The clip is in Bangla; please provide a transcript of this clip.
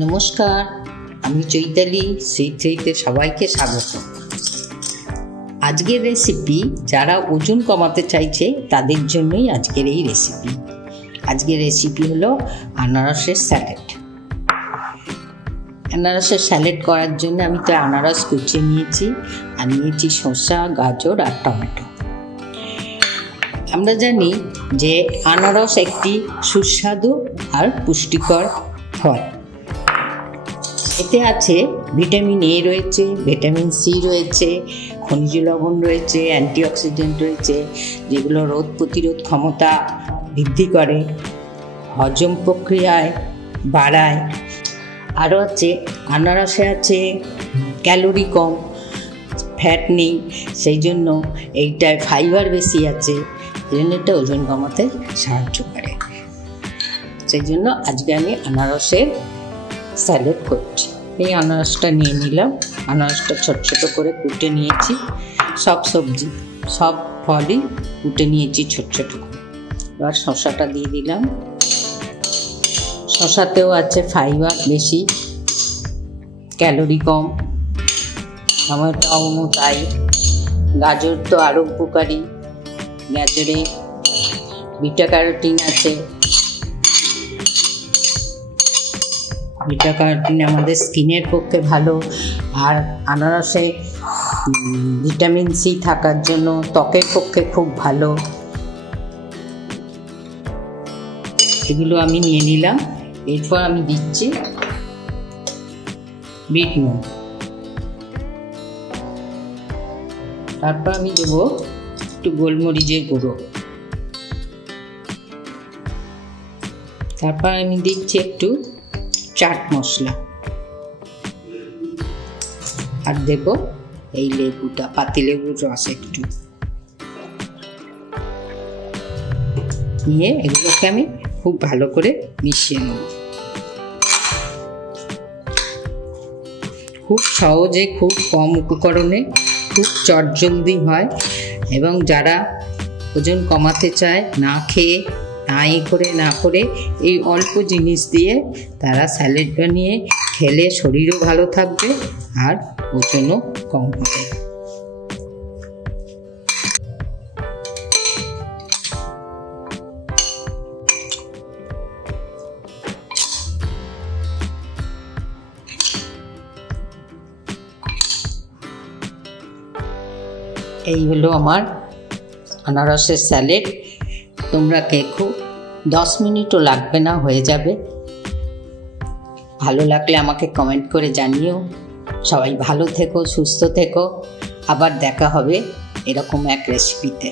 নমস্কার, আমি চৈতালি সুইট সবাইকে স্বাগত। আজকের রেসিপি যারা ওজন কমাতে চাইছে তাদের জন্যই আজকের এই রেসিপি। আজকের রেসিপি হলো আনারসের স্যালাড। আনারসের স্যালাড করার জন্য আমি তো আনারস কুচিয়ে নিয়েছি, আর নিয়েছি শসা, গাজর আর টমেটো। আমরা জানি যে আনারস একটি সুস্বাদু আর পুষ্টিকর ফল। এতে আছে ভিটামিন এ রয়েছে, ভিটামিন সি রয়েছে, খনিজ লবণ রয়েছে, অ্যান্টিঅক্সিডেন্ট রয়েছে, যেগুলো রোগ প্রতিরোধ ক্ষমতা বৃদ্ধি করে, হজম প্রক্রিয়ায় বাড়ায়। আরও আছে আনারসে আছে ক্যালোরি কম, ফ্যাট নেই, সেই জন্য এইটায় ফাইবার বেশি আছে, এই জন্য এটা ওজন কমাতে সাহায্য করে। সেই জন্য আজকে আমি আনারসের স্যালাড করছি। এই আনারসটা নিয়ে নিলাম, আনারসটা ছোট ছোট করে কুটে নিয়েছি। সব সবজি সব ফলই কুটে নিয়েছি ছোট ছোট করে। এবার শসাটা দিয়ে দিলাম। শসাতেও আছে ফাইবার বেশি, ক্যালোরি কম, টমেটোও তাই। গাজর তো আরও উপকারী, গাজরে বিটা ক্যারোটিন আছে। বিটা ক্যারোটিন আমাদের স্কিনের পক্ষে ভালো, আর আনারসে ভিটামিন সি থাকার জন্য ত্বকের পক্ষে খুব ভালো। এগুলো আমি নিয়ে নিলাম। এরপর আমি দিচ্ছি বিট নুন। তারপর আমি দেবো একটু গোলমরিচের গুঁড়ো। তারপর আমি দিচ্ছি একটু চাট মশলা, আর দেব এই লেবুটা, পাতিলেবুর রস একটু নিয়ে এগুলোকে আমি খুব ভালো করে মিশিয়ে নেব। খুব সহজে, খুব কম উপকরণে, খুব চটজলদি হয়, এবং যারা ওজন কমাতে চায় না খেয়ে না করে এই অল্প জিনিস দিয়ে তারা স্যালাড বানিয়ে খেলে শরীরও ভালো থাকবে আর ওজনও কম হবে। এই হলো আমার আনারসের স্যালাড। তোমরা দেখো, 10 মিনিটও লাগবে না, হয়ে যাবে। ভালো লাগলে আমাকে কমেন্ট করে জানিও। সবাই ভালো থেকো, সুস্থ থেকো। আবার দেখা হবে এরকম এক রেসিপিতে।